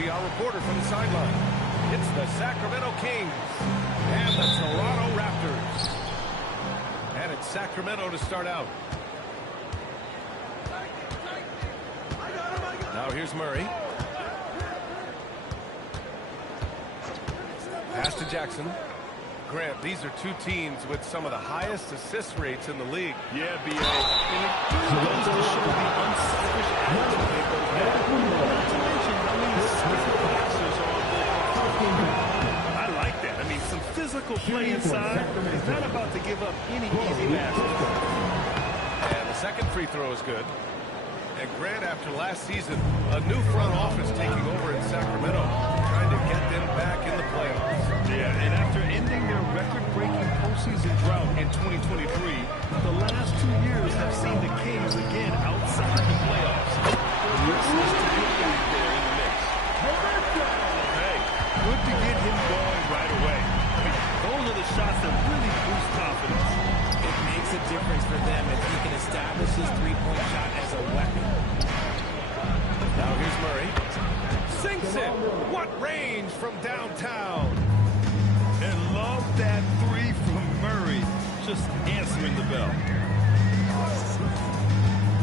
be our reporter from the sideline. It's the Sacramento Kings and the Toronto Raptors. And it's Sacramento to start out. Now here's Murray. Pass to Jackson. Grant, these are two teams with some of the highest assist rates in the league. Yeah, B.A. And it goes to show the unselfish attitude they both have. Not to mention how many skillful passers are on both. I like that. I mean, some physical play inside. He's not about to give up any easy passes. And the second free throw is good. And Grant, after last season, a new front office taking over in Sacramento, trying to get them back in the playoffs. Yeah, and after ending their record-breaking postseason drought in 2023, the last 2 years have seen the Kings again outside the playoffs. This is to get them there in the mix. Hey, good to get him going right away. I mean, those are the shots that really boost confidence. It makes a difference for them if he can establish his three-point shot as a weapon. Now here's Murray. Sinks it! What range from downtown! And love that three from Murray. Just answering the bell.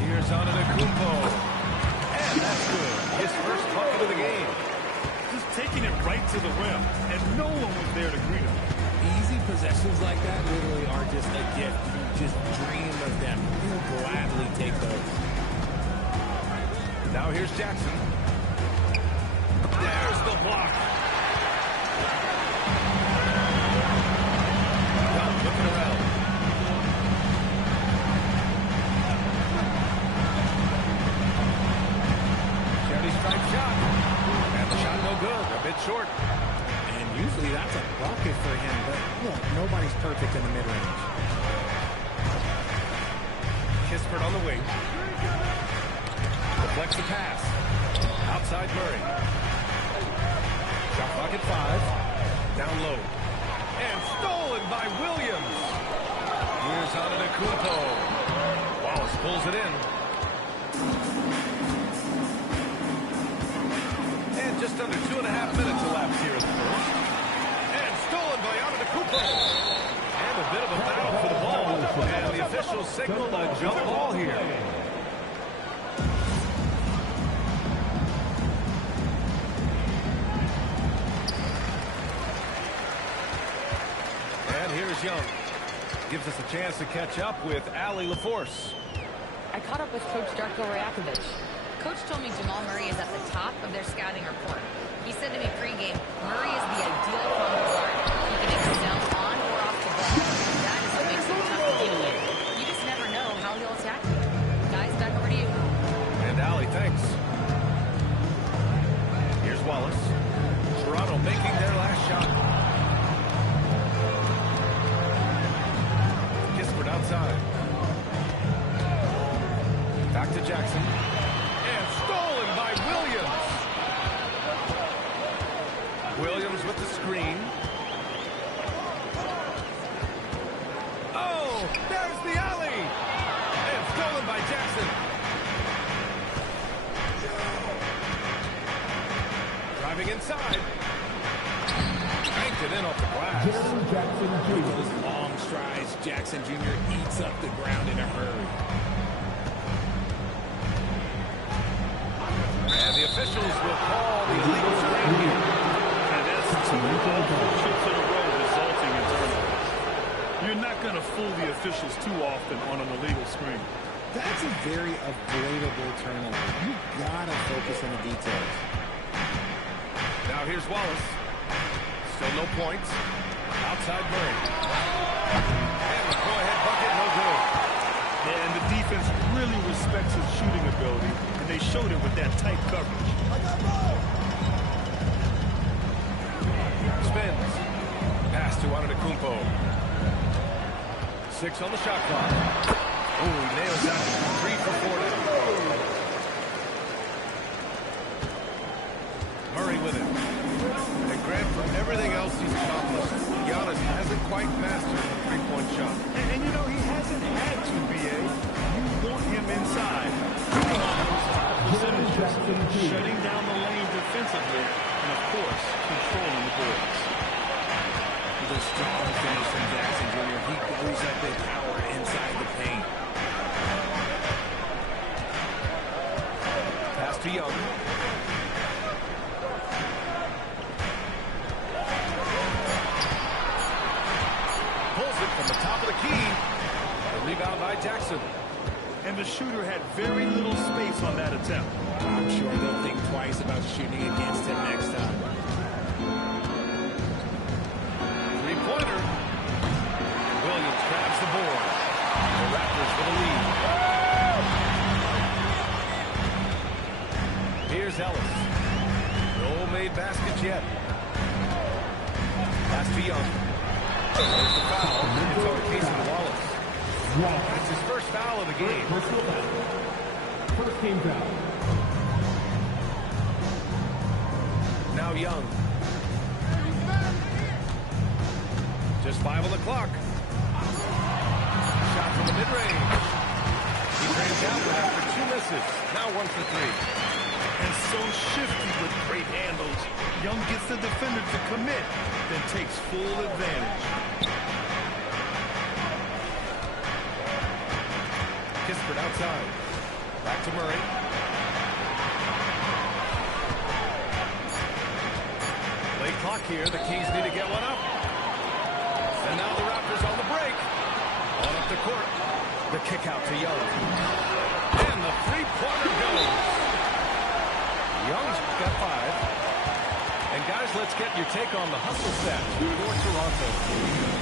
Here's Antetokounmpo. And that's good. His first bucket of the game. Just taking it right to the rim. And no one was there to greet him. Easy possessions like that literally are just a gift. You just dream of them. You'll gladly take those. Now here's Jackson. There's the block. Looking around. Chevy strike shot. And the shot no good. A bit short. And usually that's a bucket for him, but look, nobody's perfect in the mid-range. Kispert on the wing. Deflects the pass. Outside Murray. Shot clock at 5. Down low. And stolen by Williams. Here's Antetokounmpo. Wallace pulls it in. And just under 2.5 minutes elapsed here in the first. And stolen by Antetokounmpo. And a bit of a battle for the ball. And the officials signaled a jump ball here. Here's Young. Gives us a chance to catch up with Allie LaForce. I caught up with Coach Darko Rajakovic. Coach told me Jamal Murray is at the top of their scouting report. He said to me pregame, Murray is the ideal combo guard. He can excel on or off the ball. That is what makes him tough to deal with. You just never know how he'll attack you. Guys, back over to you. And Allie, thanks. Here's Wallace. Toronto making their last shot. Outside. Back to Jackson. And stolen by Williams. Williams with the screen. Oh, there's the alley. And stolen by Jackson. Driving inside. Banked it in off the glass. Jackson Jr. Long strides. Jackson Jr. eats up the ground in a hurry. And the officials will call the illegal screen here. And that's 2 trips in a row resulting in turnovers. You're not going to fool the officials too often on an illegal screen. That's a very avoidable turnover. You gotta focus on the details. Now here's Wallace. Still no points. Outside Murray. And the go-ahead bucket, no good. Yeah, and the defense really respects his shooting ability, and they showed it with that tight coverage. Spins. Pass to Antetokounmpo. 6 on the shot clock. Ooh, he nails that. 3 for 4 now. Murray with it. And Grant, for everything else he's accomplished, Giannis hasn't quite mastered the three-point shot. And you know, he hasn't had to, B.A. You want him inside. Percentages, shutting down the lane defensively, and of course, controlling the boards. The strong finish from Jackson Jr. He goes up with power inside the paint. Pass to Young. Pulls it from the top of the key. The rebound by Jackson. And the shooter had very little space on that attempt. I'm sure they'll think twice about shooting against him next time. Three-pointer. Williams grabs the board. The Raptors with a lead. Here's Ellis. No made baskets yet. Pass to Young. There's the foul. It's on Casey Wallace. That's his first foul of the game. First team foul. Now Young. Just 5 on the clock. Shot from the mid-range. He drains out after 2 misses. Now 1 for 3. And so shifty with great handles. Young gets the defender to commit, then takes full advantage. Kispert outside. Back to Murray. Late clock here. The Kings need to get one up. And now the Raptors on the break. On up the court. The kick out to Young. And the three-pointer goes. Young's got 5. And guys, let's get your take on the hustle stats for Toronto.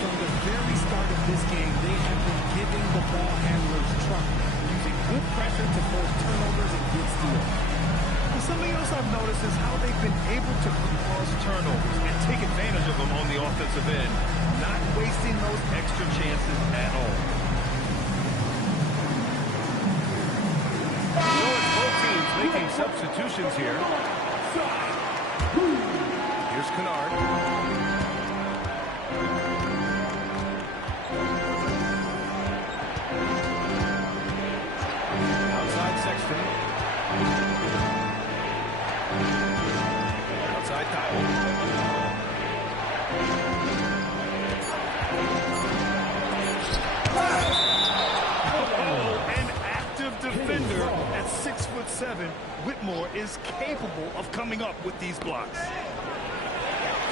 From the very start of this game, they have been giving the ball handlers trouble, using good pressure to force turnovers and good steals. And something else I've noticed is how they've been able to cause turnovers and take advantage of them on the offensive end, not wasting those extra chances at all. You know, it's both teams making substitutions here. Here's Kennard. Outside Sexton. Outside Tyler. Oh, an active defender at 6'7". Whitmore is capable of coming up with these blocks.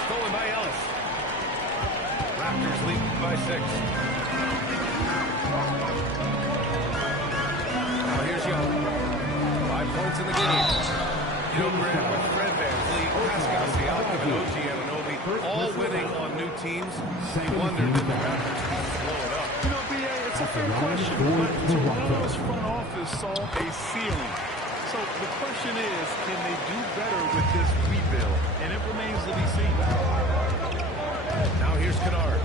Stolen by Ellis. Raptors lead by 6. Now here's Young. 5 points in the game. You know, Grant, with Fred VanVleet, Pascal Siakam, and OG Anunoby all winning on new teams, they wondered if the Raptors could blow it up. You know, B.A., it's a fair question, but Toronto's front office saw a ceiling. So the question is, can they do better with this rebuild? And it remains to be seen. Now here's Kennard.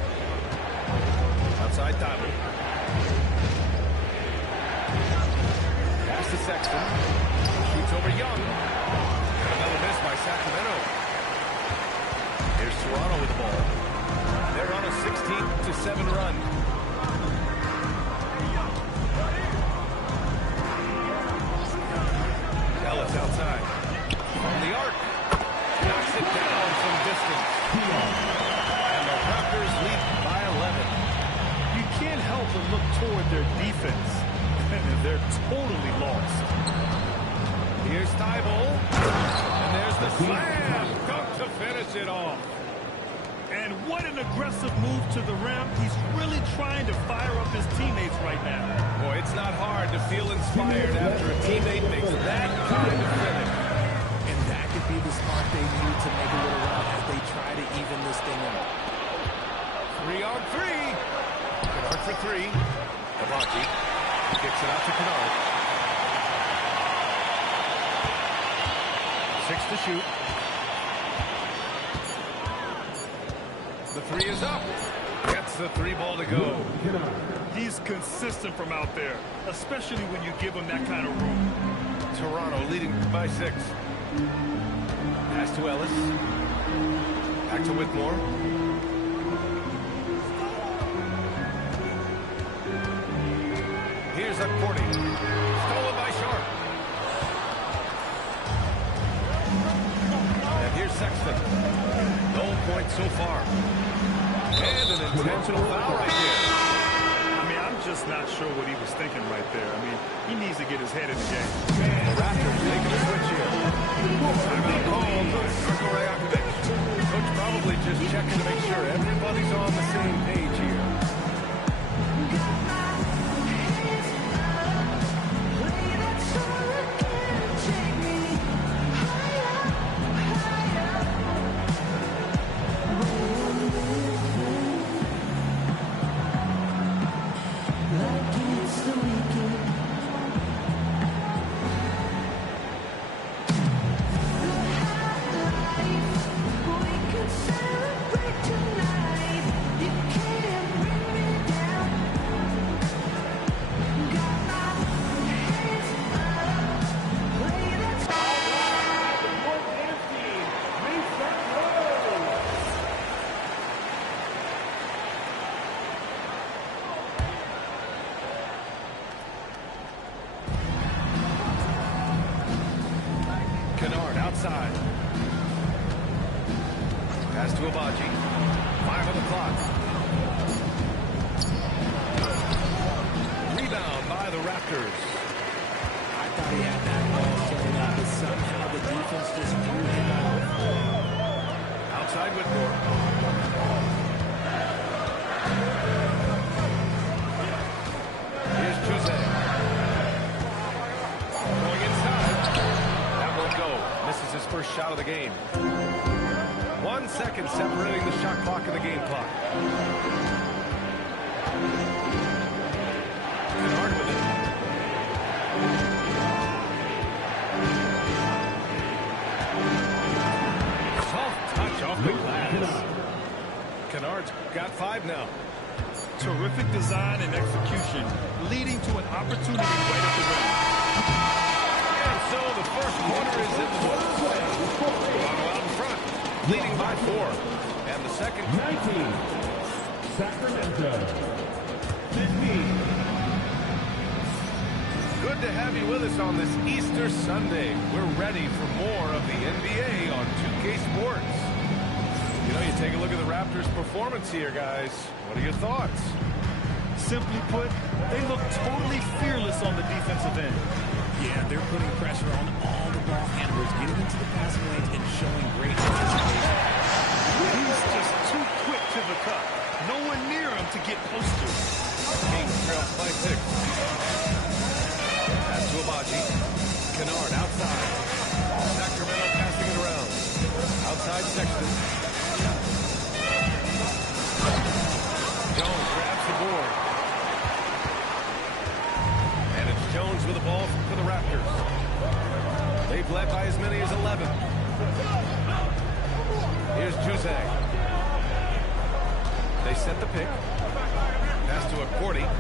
Outside Tyler. Pass to Sexton. Shoots over Young. Another miss by Sacramento. Here's Toronto with the ball. They're on a 16-7 run. Ellis outside. From the arc. Knocks it down from distance. And the Raptors lead by 11. You can't help but look toward their defense. And they're totally lost. Here's Thibault. And there's the slam. Dunk to finish it off. And what an aggressive move to the rim. He's really trying to fire up his teammates right now. Boy, it's not hard to feel inspired after a teammate makes that kind of finish. And that could be the spark they need to make a little run as they try to even this thing up. 3 on 3. Kennard for 3. Kabaki kicks it out to Kennard. 6 to shoot. The 3 is up. Gets the 3 ball to go. He's consistent from out there, especially when you give him that kind of room. Toronto leading by 6. Pass to Ellis. Back to Whitmore. Here's a 40. Stolen by Sharp. so far. And an intentional foul right there. I mean, I'm just not sure what he was thinking right there. I mean, he needs to get his head in the game. The Raptors making a switch here. Timeout called by Darko Rajakovic. Coach probably just checking to make sure everybody's on the same page here. Outside. Pass to Abaji. 5 on the clock. Rebound by the Raptors. I thought he had that ball thrown up, but somehow the defense just threw him out. Outside Whitmore. Here's Jose. Going inside. That won't go. Misses his first shot of the game. 1 second separating the shot clock and the game clock. Kennard with it. Soft touch off the glass. Kennard's got 5 now. Terrific design and execution, leading to an opportunity right at the rim. And so the first quarter is in the books. Toronto out in front, leading by 4. And the second 19. Sacramento. 15. Good to have you with us on this Easter Sunday. We're ready for more of the NBA on 2K Sports. You know, you take a look at the Raptors' performance here, guys. What are your thoughts? Simply put, they look totally fearless on the defensive end. Yeah, they're putting pressure on all the ball handlers, getting into the passing lanes and showing great anticipation. He's just too quick to the cup. No one near him to get close to. Kings trails by 6. Pass to Abaji. Kennard outside. Sacramento passing it around. Outside Sexton. Jones grabs the board. And it's Jones with the ball for the Raptors. They've led by as many as 11. Here's Jose. They set the pick. Pass to Accordi. Nice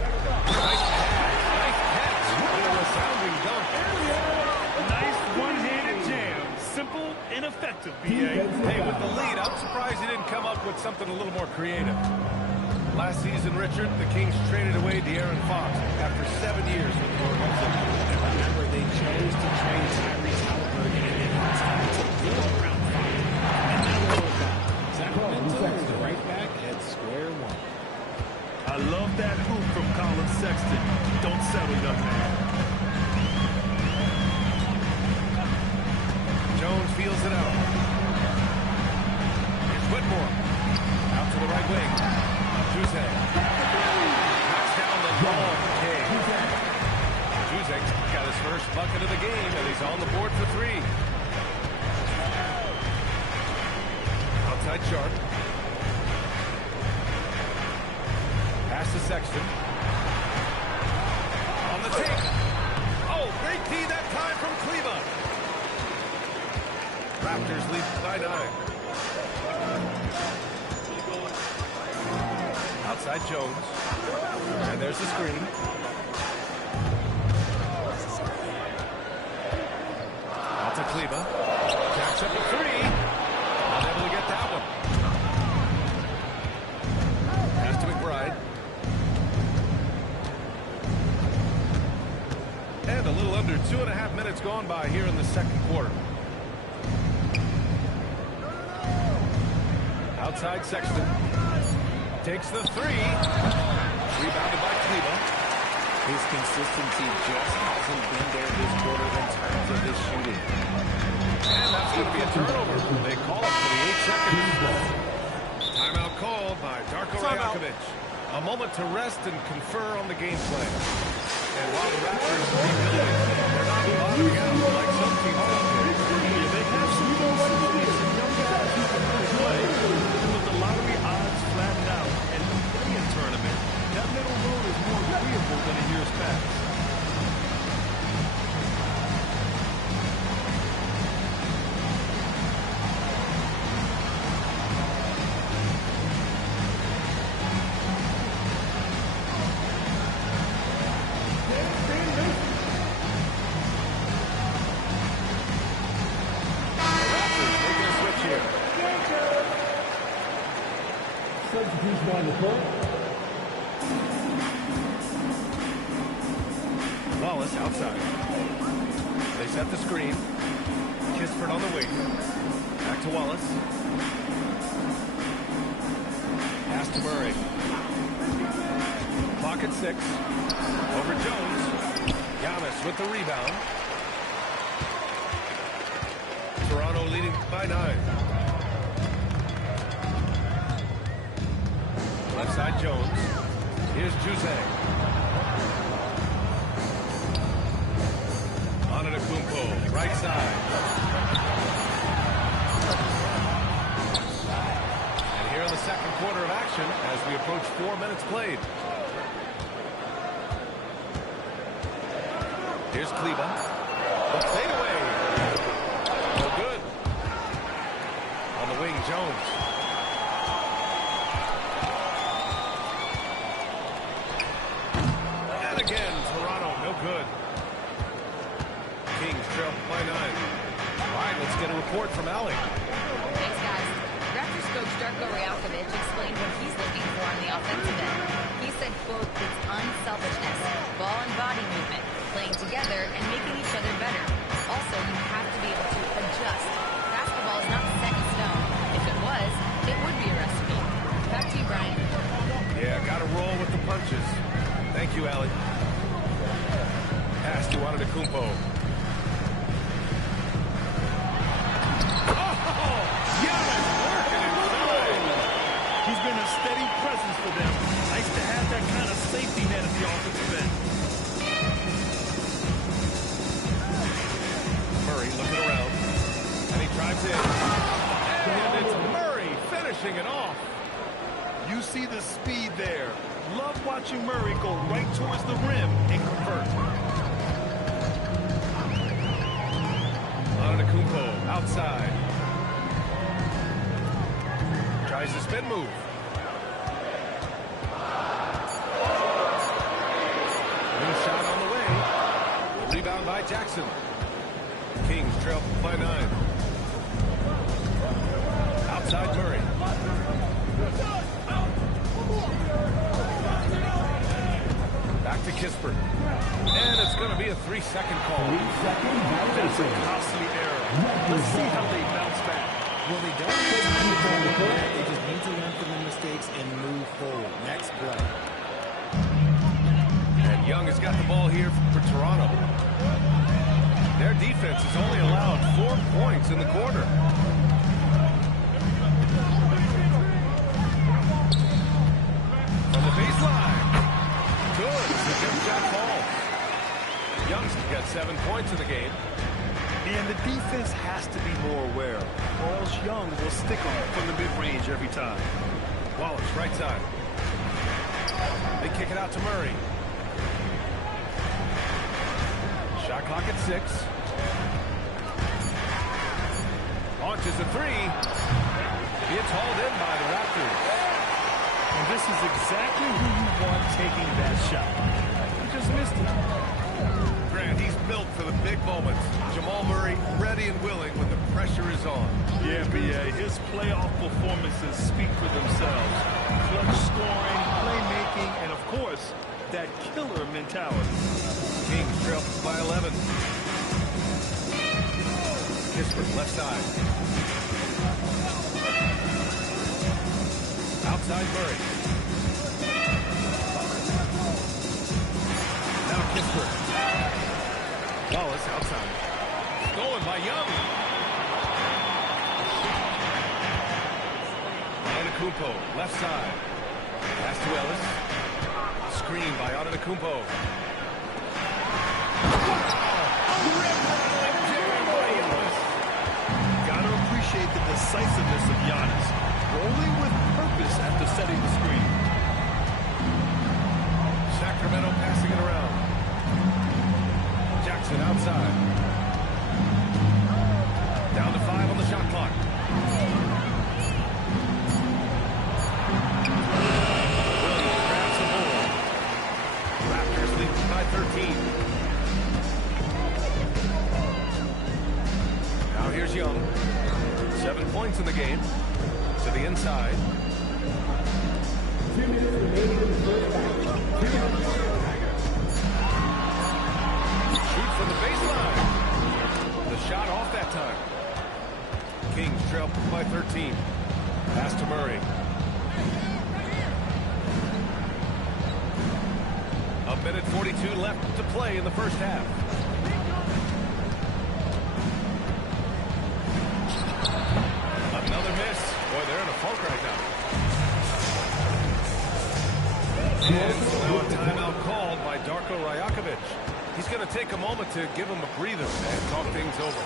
pass. Nice catch. With a resounding dunk. Nice one-handed jam. Simple and effective, B.A. Hey, with the lead, I'm surprised he didn't come up with something a little more creative. Last season, Richard, the Kings traded away De'Aaron Fox after 7 years with the organization. And remember, they chose to trade Tyrese Halliburton and then decided to build around Fox. And now look at that. Sacramento is right back at square one. I love that hoop from Colin Sexton. Don't settle, young man. Jones feels it out. Here's Whitmore. Out to the right wing. Jose. Knocks down the long kick. Jose got his first bucket of the game, and he's on the board for 3. Outside Sharp. Pass to Sexton. On the take. Oh, great D that time from Kleba. Raptors lead by 9. Outside Jones. And there's the screen. Out to Kleba. Jacks up a 3. Not able to get that one. Pass to McBride. And a little under 2.5 minutes gone by here in the second quarter. Outside Sexton. Takes the three. Rebounded by Kleba. His consistency just hasn't been there this quarter in terms of his shooting. And that's going to be a turnover. They call it for the 8 seconds. Timeout called by Darko Rajakovic. A moment to rest and confer on the game plan. And while the Raptors are rebuilding, they're not bottoming out like some teams out there. Yeah, they have some young guys who can really play. And with the lottery odds flattened out and the play-in tournament, that middle road is more agreeable than in years past. Substitution on the court. Wallace outside. They set the screen. Kispert on the wing. Back to Wallace. Pass to Murray. Clock at 6. Over Jones. Giannis with the rebound. Toronto leading by 9. Left side Jones. Here's Juzang. Antetokounmpo, right side. And here in the second quarter of action as we approach 4 minutes played. Here's Kleba. The fadeaway. No good. On the wing, Jones. Again, Toronto, no good. Kings trail by 9. All right, let's get a report from Allie. Thanks, guys. Raptors coach Darko Rajakovic explained what he's looking for on the offensive end. He said, quote, it's unselfishness, ball and body movement, playing together and making each other better. Also, you have to be able to adjust. Basketball is not set in stone. If it was, it would be a recipe. Back to you, Brian. Yeah, got to roll with the punches. Thank you, Allie. Pass to Antetokounmpo. Oh! Giannis working inside. He's been a steady presence for them. Nice to have that kind of safety net at the offensive end. Murray looking around. And he drives in. And it's Murray finishing it off. You see the speed there. Love watching Murray go right towards the rim and convert. Antetokounmpo outside. Tries the spin move. Wing shot on the way. Rebound by Jackson. Kings trail by 9. Outside Murray. Back to Kispert. And it's going to be a 3-second call. 3 second That's a violation. costly error. Let's see how they bounce back. Well, they don't have time to go with that. They just need to learn from their mistakes and move forward. Next play. And Young has got the ball here for Toronto. Their defense has only allowed 4 points in the quarter. From the baseline. Good. The jump shot falls. Young's got 7 points in the game. And the defense has to be more aware, or else Young will stick them from the mid-range every time. Wallace, right side. They kick it out to Murray. Shot clock at 6. Launches a 3. It's hauled in by the Raptors. And this is exactly who you want taking that shot. He just missed it. Grant, he's built for the big moments. Jamal Murray ready and willing when the pressure is on. Yeah, B.A., his playoff performances speak for themselves. Clutch scoring, playmaking, and of course, that killer mentality. Kings trail by 11. Kispert left side. outside Murray. Now Kispert. Wallace outside. Stolen by Young. Antetokounmpo, left side. Pass to Ellis. Screen by Antetokounmpo. Gotta appreciate the decisiveness of Giannis. Rolling with purpose after setting the screen. Sacramento passing it around. Jackson outside. Down to 5 on the shot clock. Williams grabs the ball. Raptors lead by 13. Now here's Young. 7 points in the game. To the inside. 2 minutes remaining in the first half. 2 minutes. Shoot from the baseline. The shot off that time. Kings trail by 13. Pass to Murray. A minute 42 left to play in the first half. Another miss. Boy, they're in a funk right now. And so now a timeout called by Darko Rajakovic. He's going to take a moment to give him a breather and talk things over.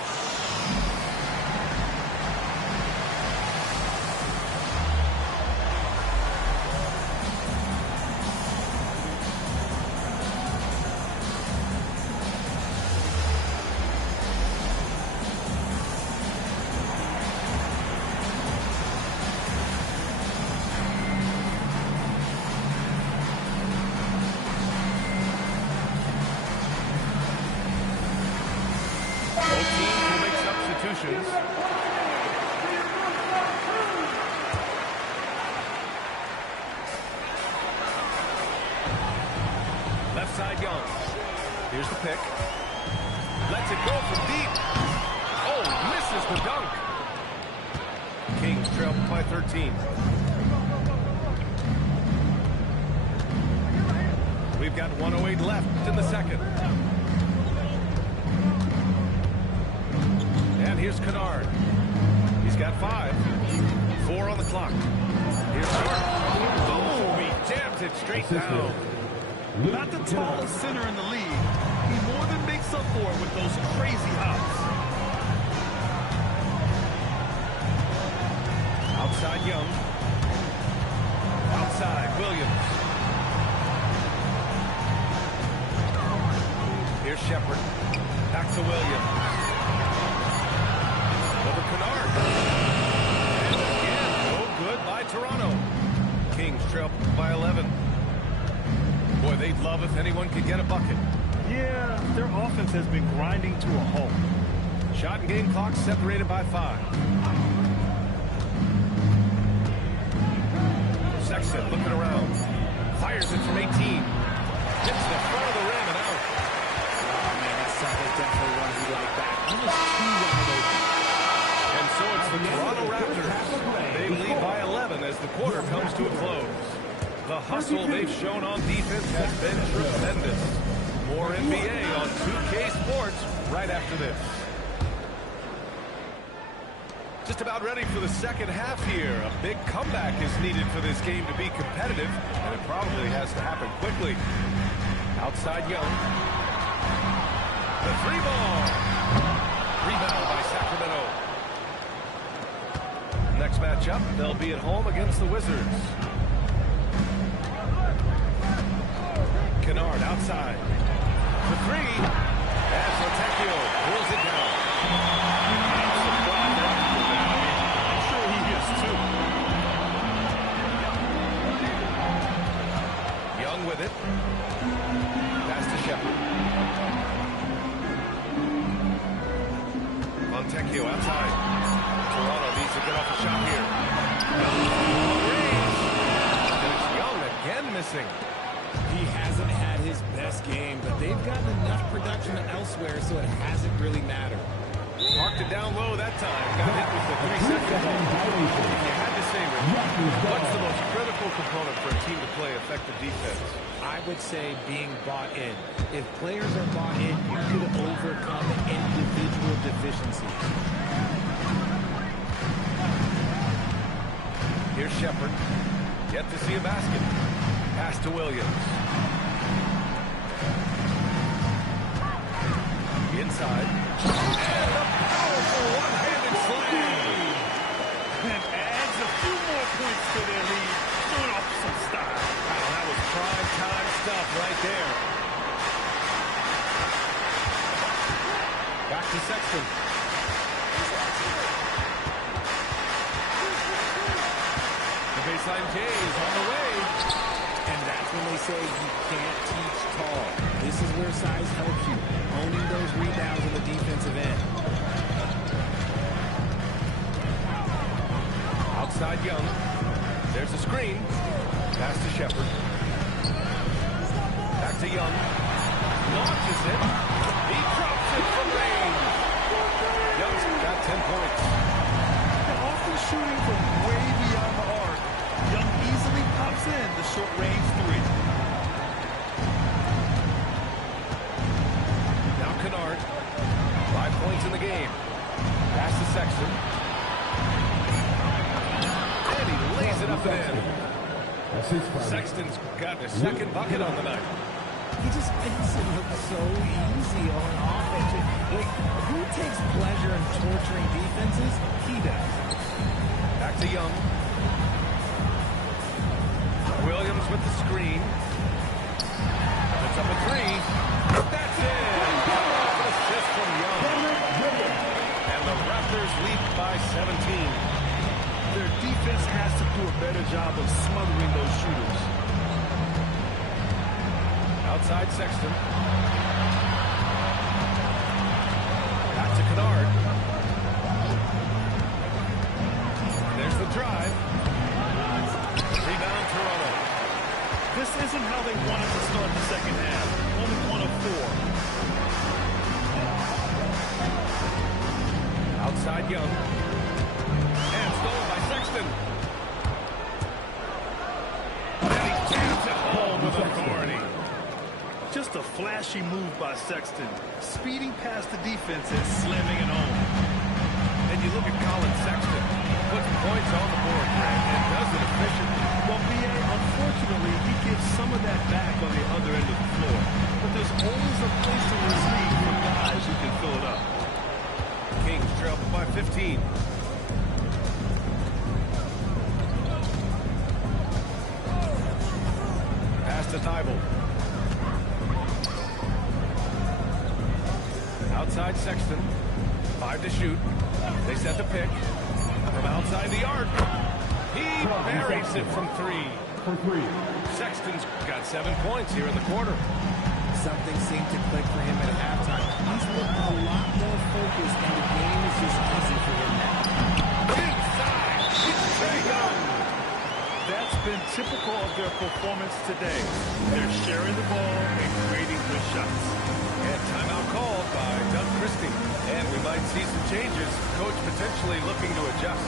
Left side Young. Here's the pick. Lets it go from deep. Oh, misses the dunk. Kings trail by 13. We've got 1:08 left in the second. And here's Kennard. He's got 5. 4 on the clock. Here's Short. Oh, he jams it straight down. Not the tallest center in the league. He more than makes up for it with those crazy hops. Outside Young. Outside Williams. Here's Shepard. Back to Williams. Over Kennard. And again, no good by Toronto. Kings trail by 11. Boy, they'd love if anyone could get a bucket. Yeah, their offense has been grinding to a halt. Shot and game clock separated by 5. Sexton looking around. Fires it from 18. Hits the front of the rim and out. Oh, man, that shot is definitely one he like that. Almost too wide open. And so it's the Toronto Raptors. They lead by 11 as the quarter comes to a close. The hustle they've shown on defense has been tremendous. More NBA on 2K Sports right after this. Just about ready for the second half here. A big comeback is needed for this game to be competitive, and it probably has to happen quickly. Outside Young. The 3-ball. Rebound by Sacramento. Next matchup, they'll be at home against the Wizards. Kennard outside. The 3. And Fontecchio pulls it down. I'm surprised that he did that. I'm sure he is too. Young with it. Pass to Shepard. Fontecchio outside. Toronto needs to get off a shot here. And it's Young again missing. He hasn't had his best game, but they've gotten enough production elsewhere, so it hasn't really mattered. Marked it down low that time. Got hit with the 3 seconds. If you had to say, Rick, what's the most critical component for a team to play effective defense? I would say being bought in. If players are bought in, you could overcome individual deficiencies. Here's Shepard. Yet to see a basket. Pass to Williams. Inside. And a powerful one-handed slam. And adds a few more points to their lead. Showing off some style. Wow, that was prime time stuff right there. Back to Sexton. The baseline J is on the way. And that's when they say you can't teach tall. This is where size helps you. Owning those rebounds on the defensive end. Outside Young. There's a screen. Pass to Shepard. Back to Young. Launches it. He drops it from range. Young's got 10 points. They're often shooting from way beyond the arc. Young easily pops in the short-range three. Now Kennard. 5 points in the game. Pass to Sexton. And he lays it up and in. Sexton's got a second bucket on the night. He just makes it look so easy on offense. Like, who takes pleasure in torturing defenses? He does. Back to Young. Williams with the screen. Puts up a three. That's it. An assist from Young. And the Raptors lead by 17. Their defense has to do a better job of smothering those shooters. Outside Sexton. Back to Kennard. There's the drive. Rebound Toronto. This isn't how they wanted to start the second half. Only 1 of 4. Outside Young. And stolen by Sexton. And he jams it home with authority. Just a flashy move by Sexton. Speeding past the defense and slamming it home. And you look at Colin Sexton. Puts points on the board, Grant, and does it efficiently. Well, B.A., unfortunately, he gives some of that back on the other end of the floor. But there's always a place in this league for guys who can fill it up. Kings trail by 15. Pass to Thibault. Outside Sexton. 5 to shoot. They set the pick. From outside the arc. He buries it from 3. Sexton's got 7 points here in the quarter. Something seemed to click for him at halftime. He's looking a lot more focused, and the game is just easy for him now. Inside. It's Trae Young. That's been typical of their performance today. They're sharing the ball and creating good shots. And timeout called by Doug Christie. And we might see some changes. Coach potentially looking to adjust.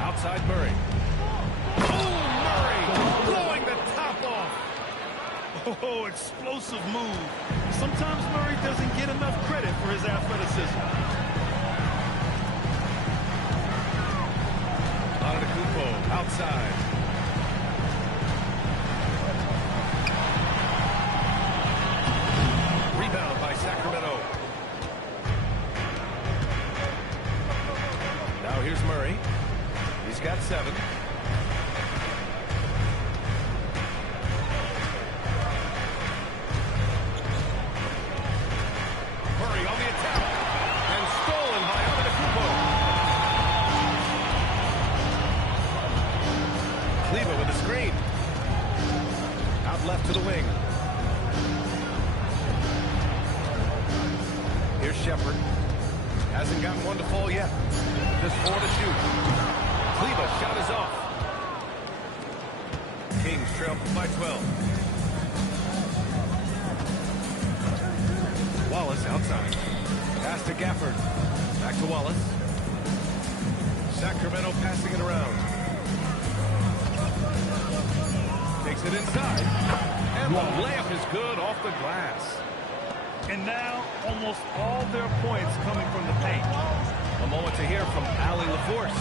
Outside Murray. Oh, Murray blowing the top off. Oh, explosive move. Sometimes Murray doesn't get enough credit for his athleticism. Antetokounmpo outside. Rebound by Sacramento. Now here's Murray. He's got 7. Murray on the attack. And stolen by Antetokounmpo. Kleber with the screen. Out left to the wing. Here's Shepherd. Hasn't gotten one to fall yet. Just 4 to shoot. Kleber shot is off. Kings trail by 12. Wallace outside. Pass to Gafford. Back to Wallace. Sacramento passing it around. Takes it inside. And the layup is good off the glass. And now, almost all their points coming from the paint. A moment to hear from Ali LaForce.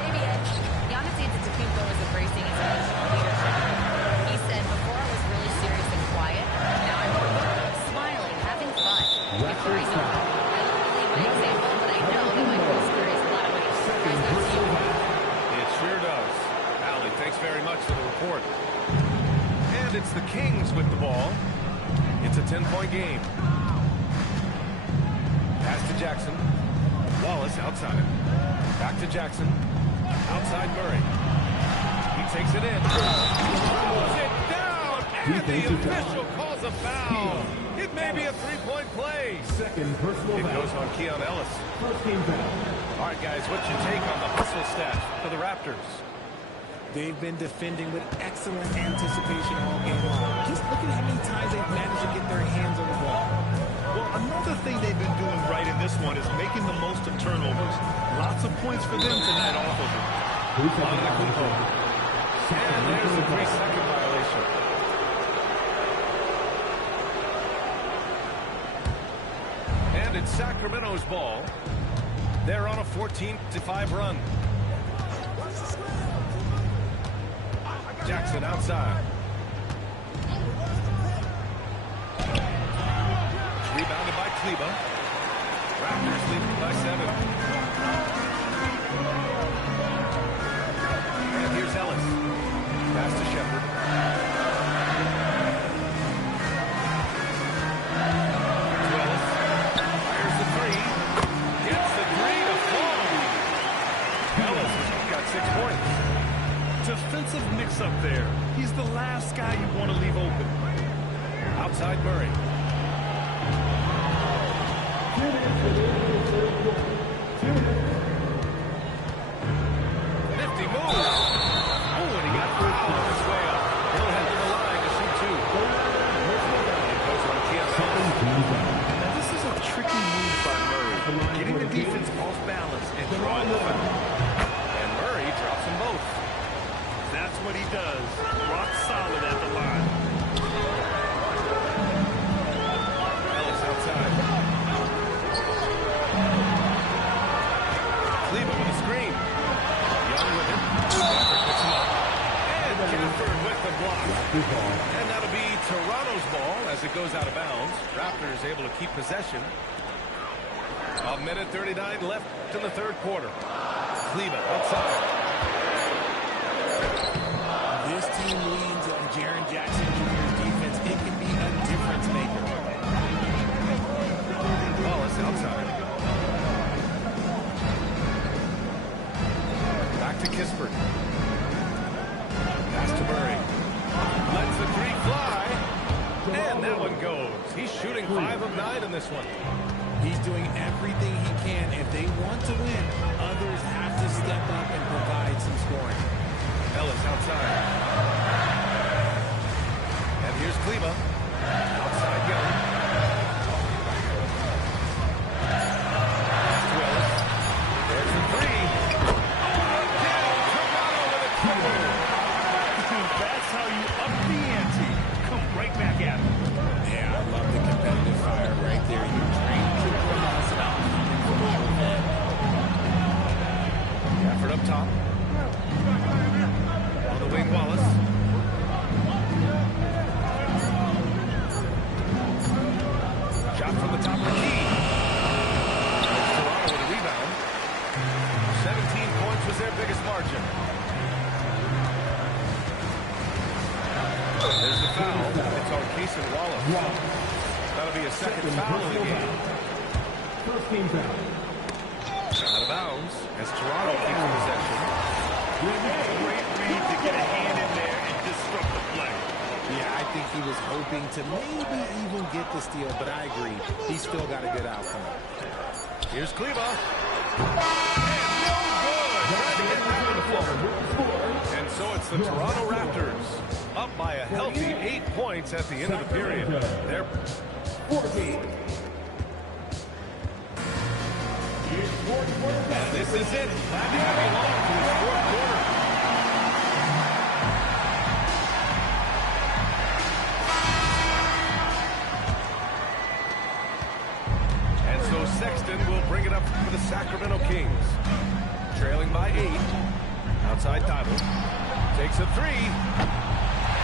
Maybe Edge. Giannis Antetokounmpo is embracing his emotional leadership. He said, before I was really serious and quiet, now I'm more smiling, having fun. If Curry's over, I love to lead by example, but I know that my voice carries a lot of weight. Guys, that's you. It sure does. Ali, thanks very much for the report. And it's the Kings with the ball. It's a 10-point game. Pass to Jackson. Wallace outside. Back to Jackson. Outside Murray. He takes it in. Throws it down. And the official calls a foul. It may be a three-point play. Second personal It foul. goes on Keon Ellis. First team foul. All right, guys, what's your take on the hustle stat for the Raptors? They've been defending with excellent anticipation all game long. Just look at how many times they've managed to get their hands on the ball. Well, another thing they've been doing right in this one is making the most of turnovers. Lots of points for them tonight off of it. And there's a 3-second violation. And it's Sacramento's ball. They're on a 14-5 run. Jackson outside. Rebounded by Kleber. Raptors leading by 7. And here's Ellis. Pass to Shepherd. To Ellis. Fires the 3. Gets the 3 to fall. Ellis has got 6 points. Defensive mix-up there. He's the last guy you want to leave open. Outside Murray. 2 minutes remaining in the third quarter. 2 minutes. Nifty move. Oh, and he got through on his way up. He'll head to the line to shoot 2. It goes on Keon Ellis. Now, this is a tricky move by Murray. Getting the defense off balance and drawing the foul. And Murray drops them both. That's what he does. Rock solid at the line. Ellis outside. Kleber with a screen. Young with it. Gafford picks him up. And Gafford with the block. And that'll be Toronto's ball as it goes out of bounds. Raptors able to keep possession. A minute 39 left in the third quarter. Kleber outside. This team leans on Jaren Jackson Jr.'s defense. It can be a difference maker. Wallace outside. Back to Kispert. Pass to Murray. Lets the 3 fly. And that one goes. He's shooting 5 of 9 in this one. He's doing everything he can. If they want to win, others have to step up and provide some scoring. Ellis outside. And here's Kleber. Outside Young. Pass to Ellis. There's the 3. Again, Toronto with a triple. That's how you up the ante. Come right back at him. Yeah, I love the competitive fire right there. You train people to house it out coming from overhead. Gafford up top. On the wing, Wallace. Shot from the top of the key. Toronto with a rebound. 17 points was their biggest margin. There's the foul. It's on Keeson Wallace. That'll be a second foul of the game. First team foul. Out of bounds as Toronto keeps possession. Great read to get a hand in there and disrupt the play. Yeah, I think he was hoping to maybe even get the steal, but I agree. He still got a good outcome. Here's Kleba. And no good. Trying to get that one floor. And so it's the Toronto Raptors up by a healthy 8 points at the end of the period. They're 14. And this is it. That didn't belong to the fourth quarter. And so Sexton will bring it up for the Sacramento Kings. Trailing by 8. Outside Thibault. Takes a 3.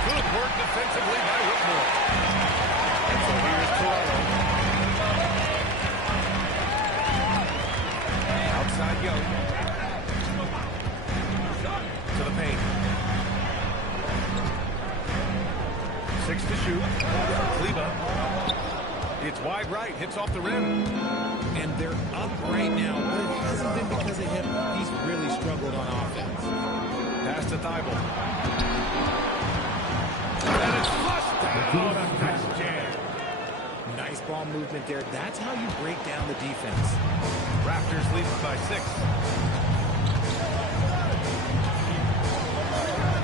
Good work defensively by Whitmore. And so here's Toronto. Outside Young. To the paint. 6 to shoot. Kleba. It's wide right. Hits off the rim. And they're up right now, but it hasn't been because of him. He's really struggled on offense. Pass to Thibault. And it's flushed down. A nice jam. Nice ball movement there. That's how you break down the defense. Raptors lead by 6.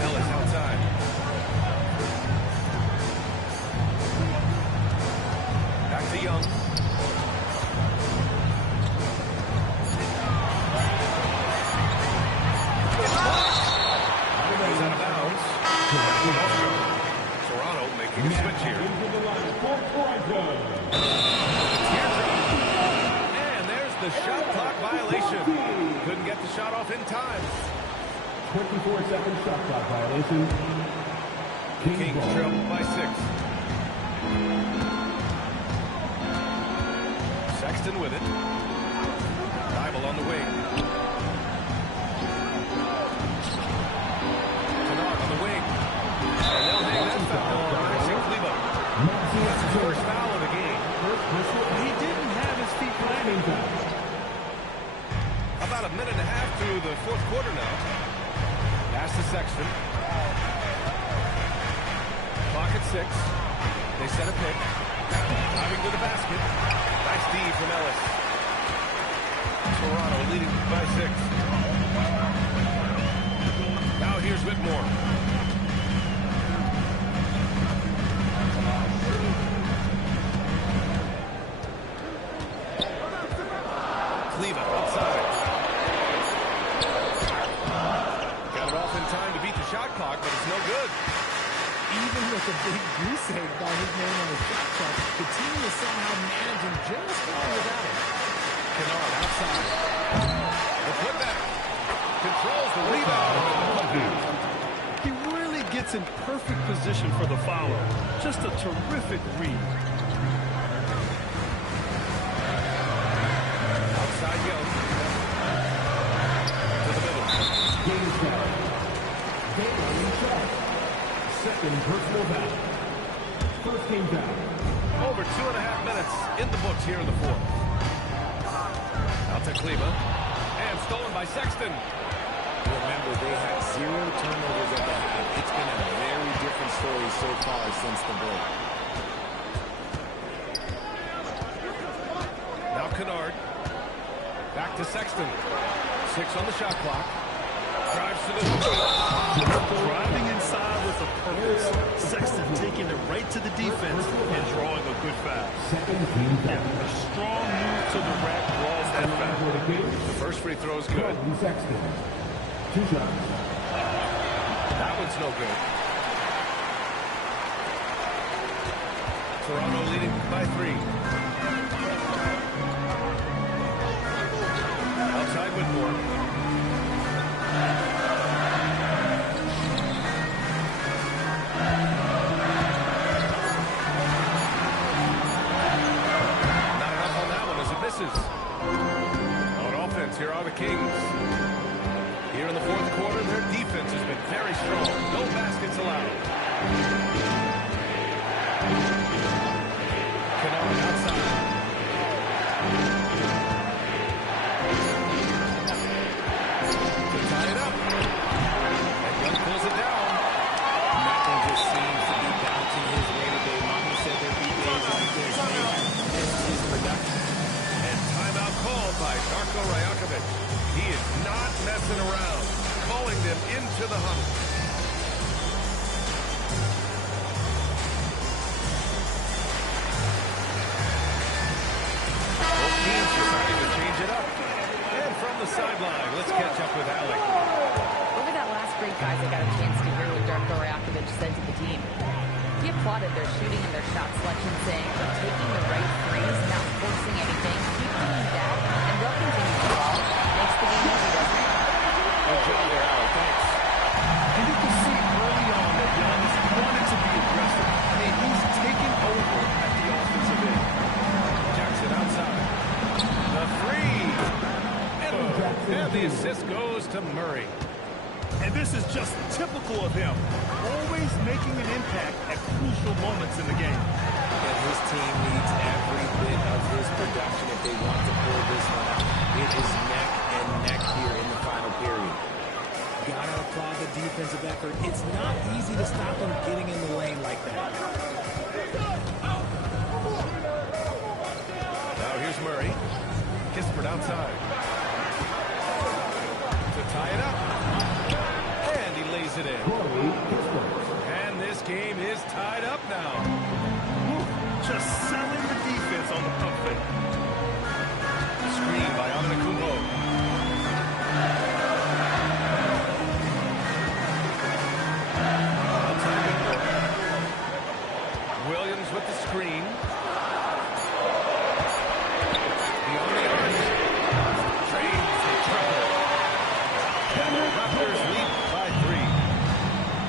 Ellis outside. Back to Young. Goes out of bounds. Toronto making a switch here. And there's the shot clock violation. Couldn't get the shot off in time. 24-second shot clock violation. Kings trail by 6. Sexton with it. Bible on the wing. Kennard on the wing. And they'll hang that foul on Maxi Kleba. That's his first foul of the game. He didn't have his feet planted. About a minute and a half through the fourth quarter now. Pass to Sexton. Clock at 6. They set a pick. Driving to the basket. Nice D from Ellis. Toronto leading by 6. Now here's Whitmore. Kleba outside. Got it off in time to beat the shot clock, but it's no good. Even with a big goose egg by his name on the shot clock, the team is somehow managing just fine without him. Kennard outside. The putback. Controls the rebound. He really gets in perfect position for the follow. Just a terrific read. Outside Young. To the middle. Game foul. Game on the shot. Second personal foul. First team foul. Over 2.5 minutes in the books here in the fourth. Out to Kleba. And stolen by Sexton. Remember, they had 0 turnovers at the half. It's been a very different story so far since the break. Now Kennard. Back to Sexton. 6 on the shot clock. Drives to the hoop. Driving inside with a purpose. Sexton taking it right to the defense and drawing a good foul. Second team foul. A strong move to the rack draws that foul. The first free throw is good. Sexton. 2 shots. That one's no good. Toronto leading by 3. Outside Whitmore. Not enough on that one as it misses. On offense, here are the Kings. Here in the fourth quarter, their defense has been very strong. No baskets allowed. Kennard outside. To tie it up. messing around, calling them into the huddle. Both teams deciding to change it up. And from the sideline, let's catch up with Alec. Over that last break, guys, I got a chance to hear what Darko Rajakovic said to the team. He applauded their shooting and their shot selection, saying, "We're taking the right threes, not forcing anything. Keep doing that, and they'll continue to ball. Makes the game easy, doesn't it?" Good job there, Alec. Thanks. And you can see early on that Giannis wanted to be aggressive, and he's taking over at the offensive end. Jackson outside. The three. And the assist goes to Murray. And this is just typical of him, always making an impact at crucial moments in the game. And his team needs every bit of his production if they want to pull this one out. It is neck and neck here in the final period. Gotta applaud the defensive effort. It's not easy to stop them getting in the lane like that. Now here's Murray. Kispert outside. To tie it up. And he lays it in. And this game is tied up now. Just selling the defense on the pump fake. Screen by Antetokounmpo. Williams with the screen. Beyond the arc. Drains the trouble. And the Raptors lead by 3.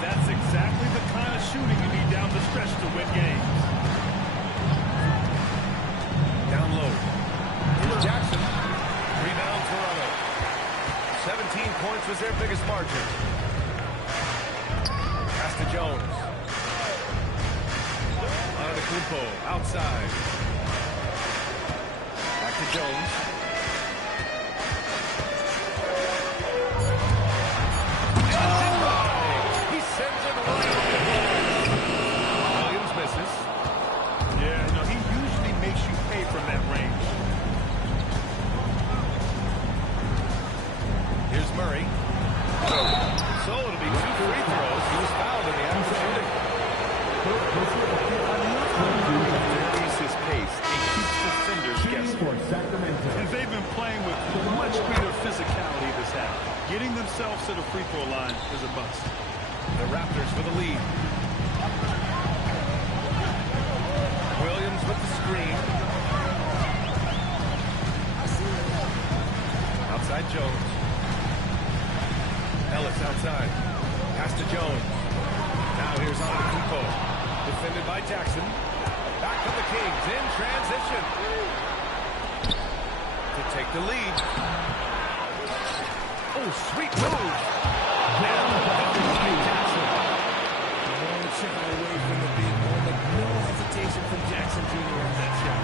That's exactly the kind of shooting you need down the stretch to win games. Down low. Here's Jackson. Rebound Toronto. 17 points was their biggest margin. Pass to Jones. Antetokounmpo outside. Back to Jones. He sends it right on the board. Williams misses. Yeah, no, he usually makes you pay from that range. Here's Murray. So it'll be 2 free throws. He was fouled in the act of shooting. Varies his pace and keeps defenders guessing. Sacramento. And they've been playing with much greater physicality this half. Getting themselves to the free throw line is a bust. The Raptors for the lead. Williams with the screen. Outside Jones. Ellis outside. Pass to Jones. Now here's Antetokounmpo. Defended by Jackson. Back to the Kings in transition. To take the lead. Oh, sweet move. And the bucket by Jackson. Won't shy away from the big moment. No hesitation from Jackson Jr. on that shot.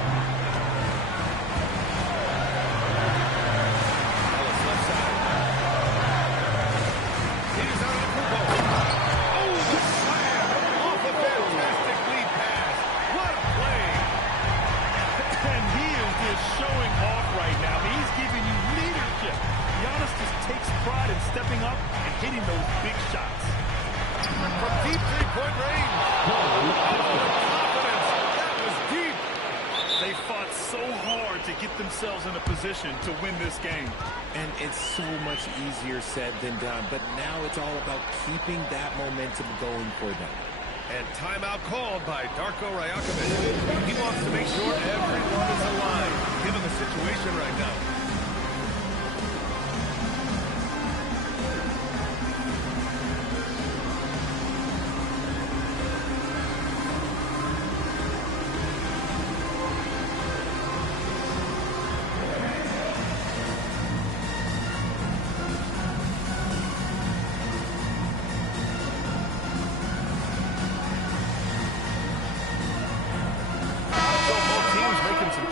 Ellis left side. Here's Antetokounmpo. Oh, the slam off a fantastic lead pass. What a play. And he is just showing off right now. He's giving you leadership. Giannis just takes pride in stepping up and hitting those big shots. From deep three-point range. Oh, the confidence. That was deep. They fought so hard to get themselves in a position to win this game. And it's so much easier said than done. But now it's all about keeping that momentum going for them. And timeout called by Darko Rajakovic. He wants to make sure everyone is aligned, given the situation right now.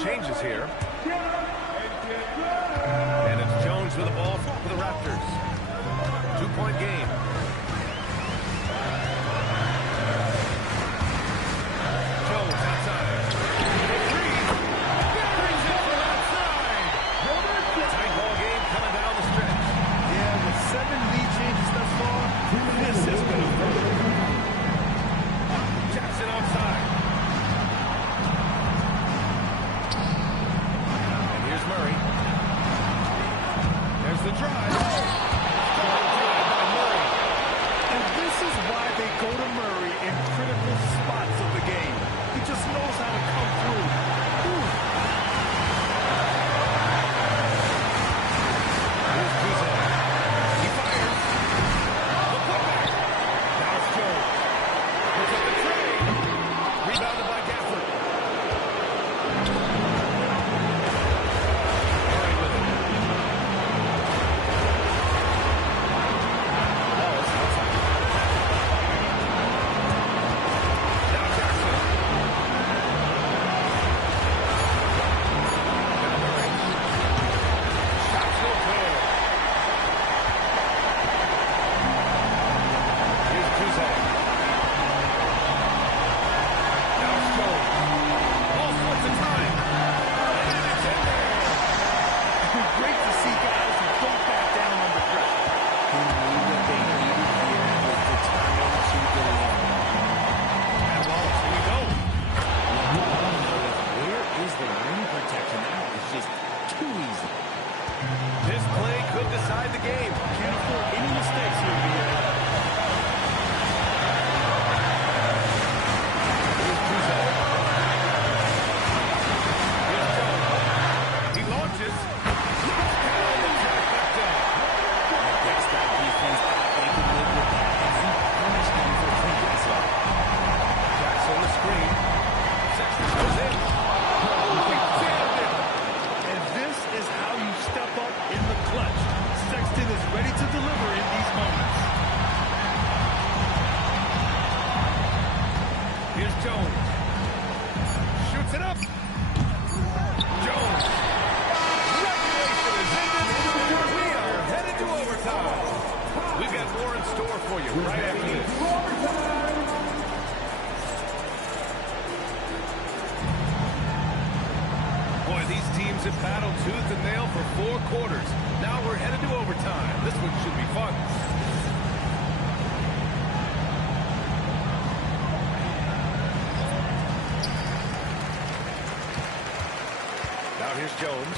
Changes here. And it's Jones with the ball for the Raptors. 2-point game. Jones outside. Three. Brings it from outside. Tight ball game coming down the stretch. Yeah, with the game. Can't afford any mistakes here, BA. Here's Jose. Here's Jones. He launches. And the trifecta. Against that defense, they can live with that as you punish them for thinking so. Jackson on the screen. Sexton goes in. Oh, he jammed it. And this is how you step up in the clutch. Sexton is ready to deliver in these moments. Here's Jones. Shoots it up. Jones. Regulation is ended. We are headed to overtime. We've got more in store for you right after this. Boy, these teams have battled tooth and nail for 4 quarters. Now we're headed to overtime. This one should be fun. Now here's Jones.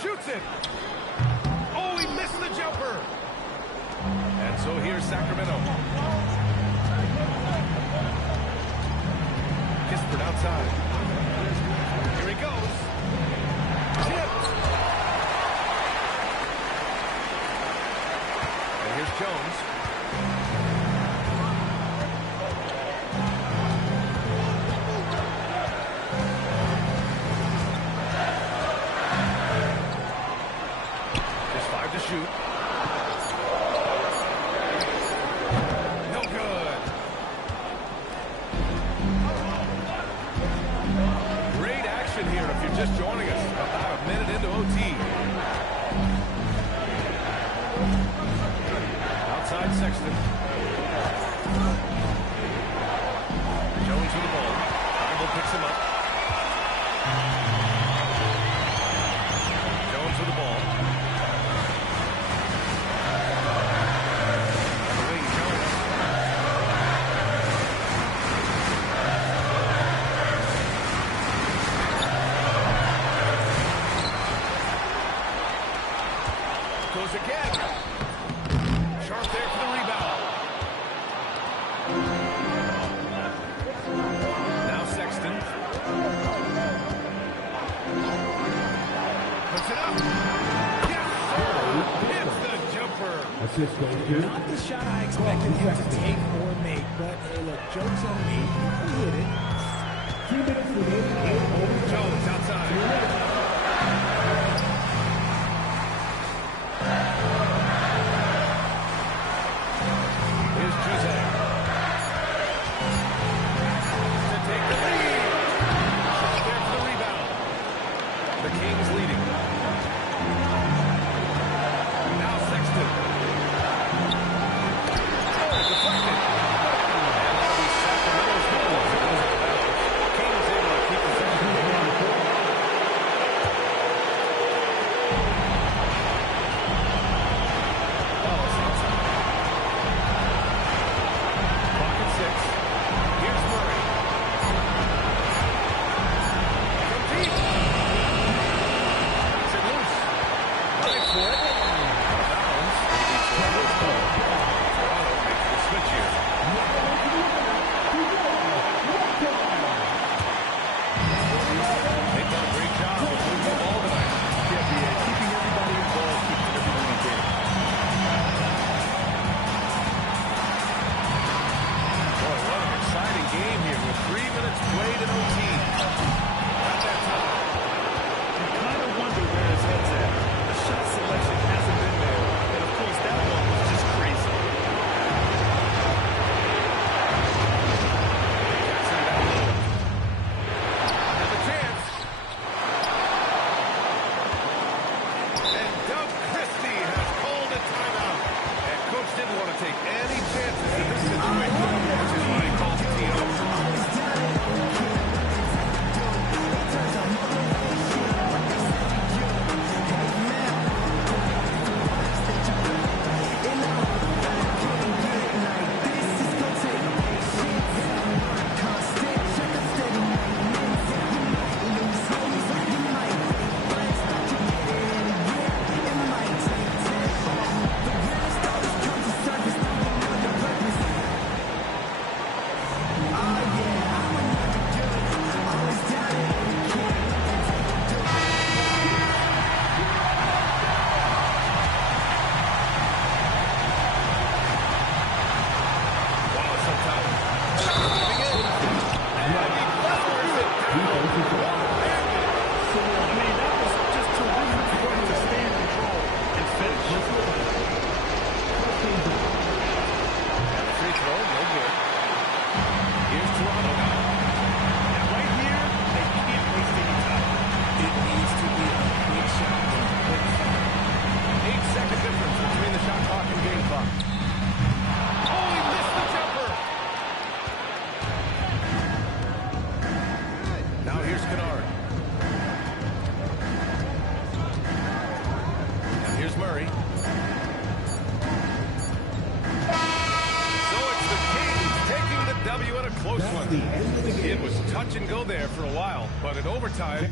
Shoots it. Oh, he missed the jumper. And so here's Sacramento. Kispert outside. Here he goes. Tipped. And here's Jones. There's 5 to shoot. No good. Great action here if you're just joining us. About a minute into OT. Outside Sexton. Jones with the ball. Bible picks him up. Jones with the ball. On the wing, Jones. Goes again. Sharp there for the rebound. Now Sexton. Puts it up. Yes, sir. Hits the jumper. Assist goes to Not the shot I expected him to take or make, but hey, look, joke's on me. He hit it. 2 minutes remaining in overtime. Jones outside. Here's Jose. To take the lead. Shot there for the rebound. The Kings leading. Now Sexton. Oh, deflected. And that'll be Sacramento's goal as it goes out of bounds. Kings able to keep possession. Wallace outside. Clock at 6. Here's Murray. From deep. Knocks it loose. Right for it. Out of bounds. Toronto's ball. Toronto makes the switch here. They've done a great job of moving the ball tonight. Yeah, BA. Keeping everybody involved, keeping everyone engaged. Boy, what an exciting game here with 3 minutes played in OT. At that time. You kind of wonder where his head's at. The shot selection hasn't been there. And, of course, that one was just crazy. Jackson down low. Another chance. And Doug Christie has called a timeout. And Coach didn't want to take any chances in this situation, which is why he called the TO. close That's one. the end of the game. It was touch and go there for a while, but in overtime...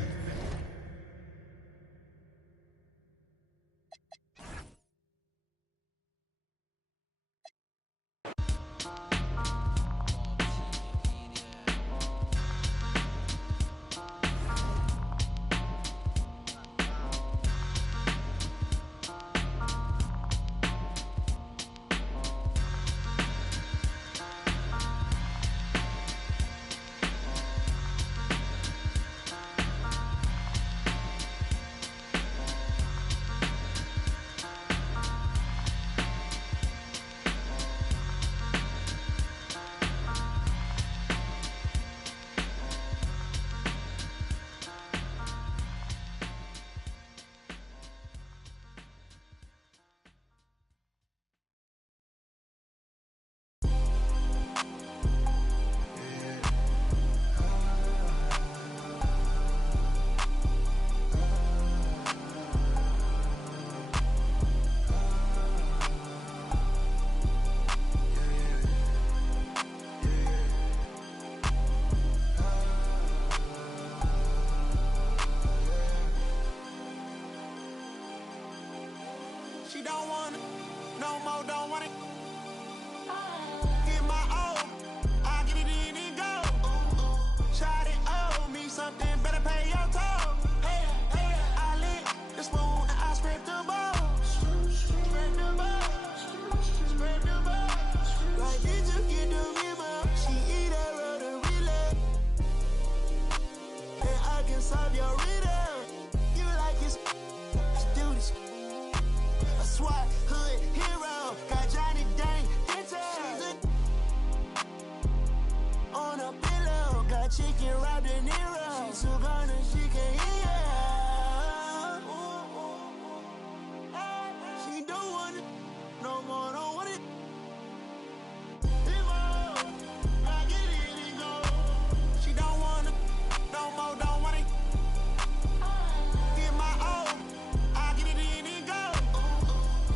She don't want it, no more, don't want it. Get my own, I get it in and go. Shot it, owe me something, better pay your toll. Hey, hey, I lit the spoon and I scraped the bowl. Scrape the bowl, scrape the bowl. Like did you get the memo? She eat her road and relay. And I can solve your riddle. You like this, let's do this. SWAT hood hero, got Johnny Dang on a pillow, got chicken wrapped in Nero. She's so gonna, she can hear. She don't want it, no more, don't want it. I get it and go. She don't want it, no more, don't want it. Get my own, I get it in and go.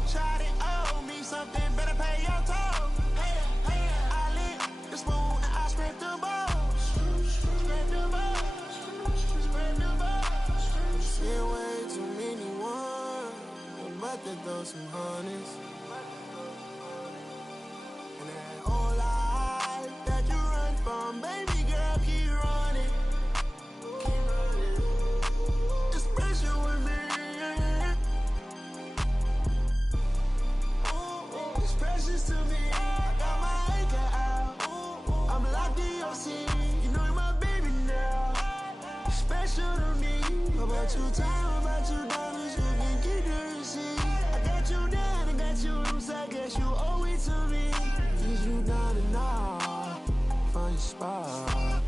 Shot it, owe me something, better pay your toll. Hey, hey, I lit the spoon and I scraped the bowl. Scrape the bowl, scrape the bowl. Seen way too many ones, I'm about to throw some honeys. And that whole life that you run from, baby girl, keep running. Keep running. It's pressure with me. It's precious to me. I got my anchor out. I'm locked in your scene. You know you're my baby now. You're special to me. About you time, about you diamonds, you can keep the receipt. I got you down, I got you loose. I guess you owe it to me. Is you down and all? Find your spot.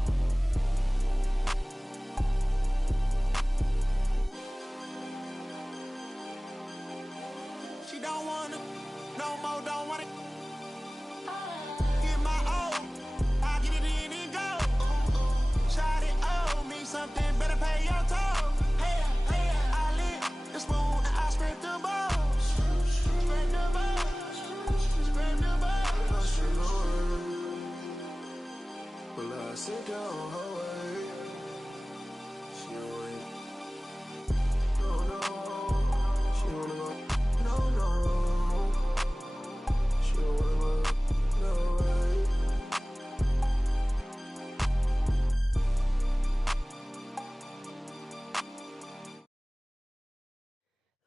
She don't want it, no more, don't want it. Get my own, I get it in and go. Shot it, owe me something, better pay your toll. Hey, hey, I lit the spoon and I scraped the bowl. Scrape the bowl, scrape the bowl. Well, I sit down her way. She ain't, no, no, she wanna go. No, no, she don't wanna go, no way.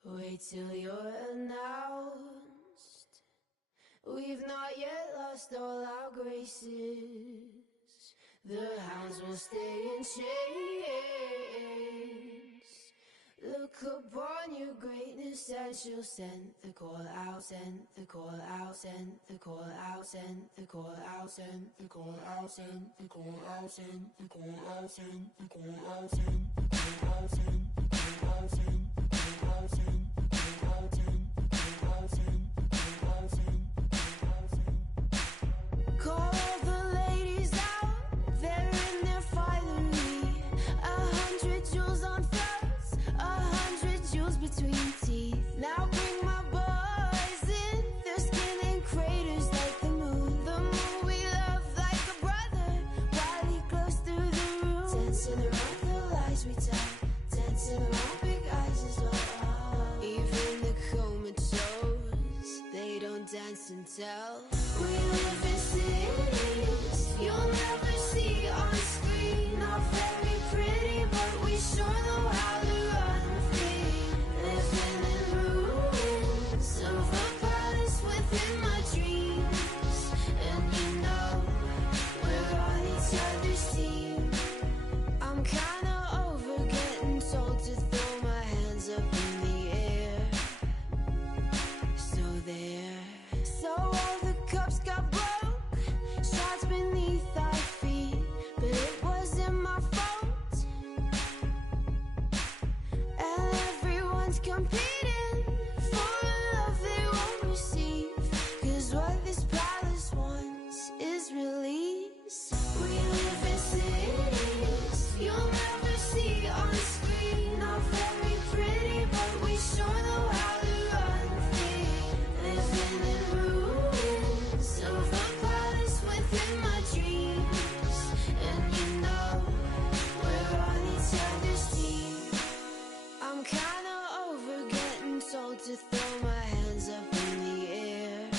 Wait till you're announced. We've not yet lost all our graces. The hounds will stay in chains. Look upon your greatness and she'll send the call out, send the call out, send the call out, send the call out, send the call out, send the call out, send the call out, send the call out, send the call out, send the call out, send the call out, send the call out, send the call out, send the call out, send. Call the ladies out, they're in their finery. 100 jewels on fronts, 100 jewels between teeth. Now bring my boys in, their skin in craters like the moon. The moon we love like a brother, myself. We live in cities you'll never see on screen. Not very pretty, but we sure know how to run free. Living in ruins of a palace within my dreams. And you know, we're on each other's team. I'm kinda over getting told to throw my hands up in the air. So there. So all the cups got broke, shards beneath our feet, but it wasn't my fault. And everyone's competing for a love they won't receive, 'cause what this palace wants is release. We live in cities you'll never see on screen. Not very pretty, but we sure know how to run free. Living in ruins of a palace within my dreams. And you know, we're on each other's team. I'm kinda over getting told to throw my hands up in the air.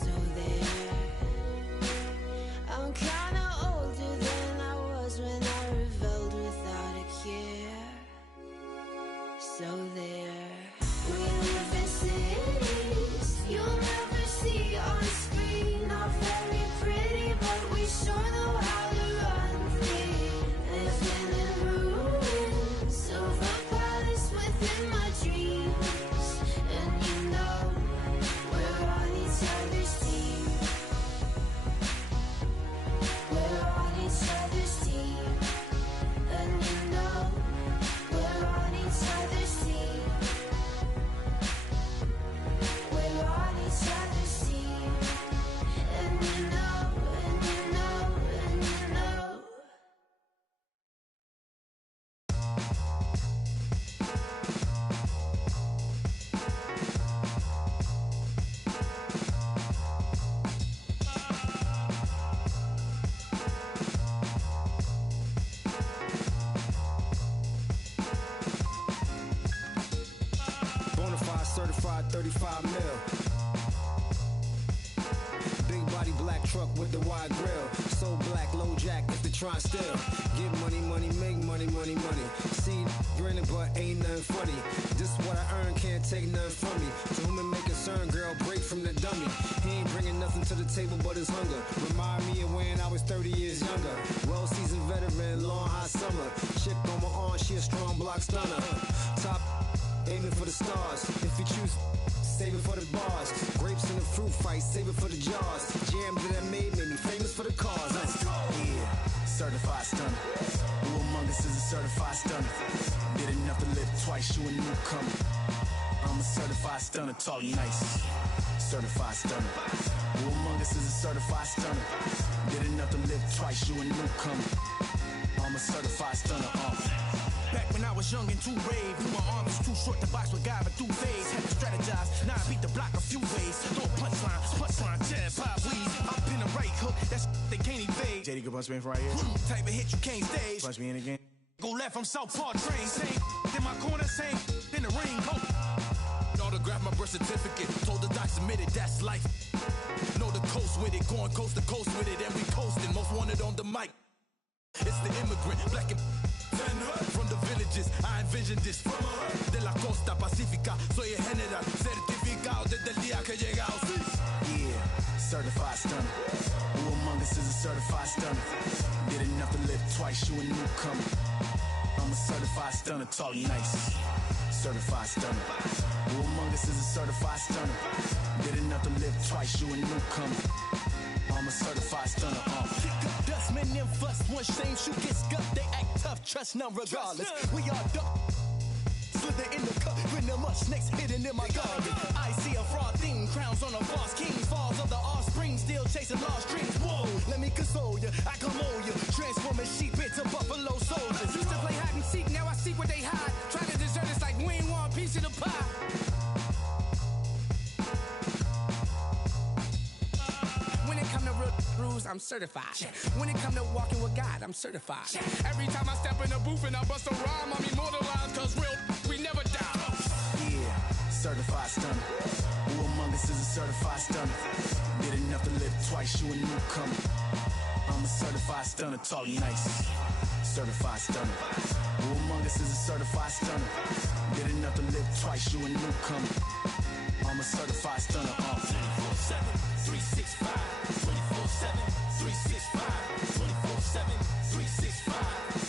So there. I'm kinda older than I was when I rebelled without a care. So there. We live in cities you'll never see on screen. Not very pretty, but we sure know how to run free. Living in ruins of a palace within my dreams. And you know, we're on each other's team. We're on each other's team. And you know, we're on each other's team. We're on each other's team. And you know, and you know, and you know. Bonafide certified 35 mil. Big body black truck with the wide grill. So black, low jack if they try still. Get money, money, make money, money, money. See, grinning, but ain't nothing funny. This what I earn, can't take nothing from me. To whom it may concern, girl, break from the dummy. He ain't bringing nothing to the table but his hunger. Remind me of when I was 30 years younger. Well-seasoned veteran, long hot summer. Chick on my arm, she a strong block stunner. Top aiming for the stars. If you choose, save it for the bars. Grapes in the fruit fight, save it for the jars. Jams that I made me famous for the cars. Let's go. Yeah, certified stunner. Who among us is a certified stunner? Did enough to live twice, you a newcomer. I'm a certified stunner, talk nice. Certified stunner. Who among us is a certified stunner? Did enough to live twice, you a newcomer. I'm a certified stunner. Back when I was young and too brave, knew my arm was too short to box with God, but through phase, had to strategize. Now I beat the block a few ways. Throw a punchline, jab, pop, weed. Up in the right hook, that's they can't evade. JD could punch me in from right here. Type of hit you can't stage. Punch me in again. Go left, I'm Southpaw train. Same in my corner, same in the ring. Autograph my birth certificate. Told the doc submitted, that's life. Know the coast with it, going coast to coast with it, and we coasting. Most wanted on the mic. It's the immigrant, black and from the villages. I envisioned this from de la costa pacífica. Soy el general, certificado desde el día que llegamos. Yeah, certified stunner. Who among us is a certified stunner? Did enough to live twice, you a newcomer. I'm a certified stunner, talk nice. Certified stunner. Who among us is a certified stunner? Did enough to live twice, you a newcomer. I'm a certified stunner. Dust men them fuss, one shame shoe gets scuffed. They act tough, trust none regardless. We are duck. Slither in the cup, with them up snakes hidden in my garden. I see a fraud theme, crowns on a false king. Falls of the offspring, still chasing lost dreams. Whoa, let me console you, I come on you. Transforming sheep into buffalo soldiers. Used to play hide and seek, now I seek what they hide. Trying to desert us like we ain't want a piece of the pie. When it come to real rules, I'm certified. When it come to walking with God, I'm certified. Every time I step in the booth and I bust a rhyme, I'm immortalized, cause real we never die. Yeah, certified stunner. Who among Humongous is a certified stunner. Did enough to live twice, you a newcomer. I'm a certified stunner, talk nice. Certified stunner. Humongous is a certified stunner. Did enough to live twice, you a newcomer. I'm a certified stunner. 24/7, 365. 24/7, 365. 24/7, 365.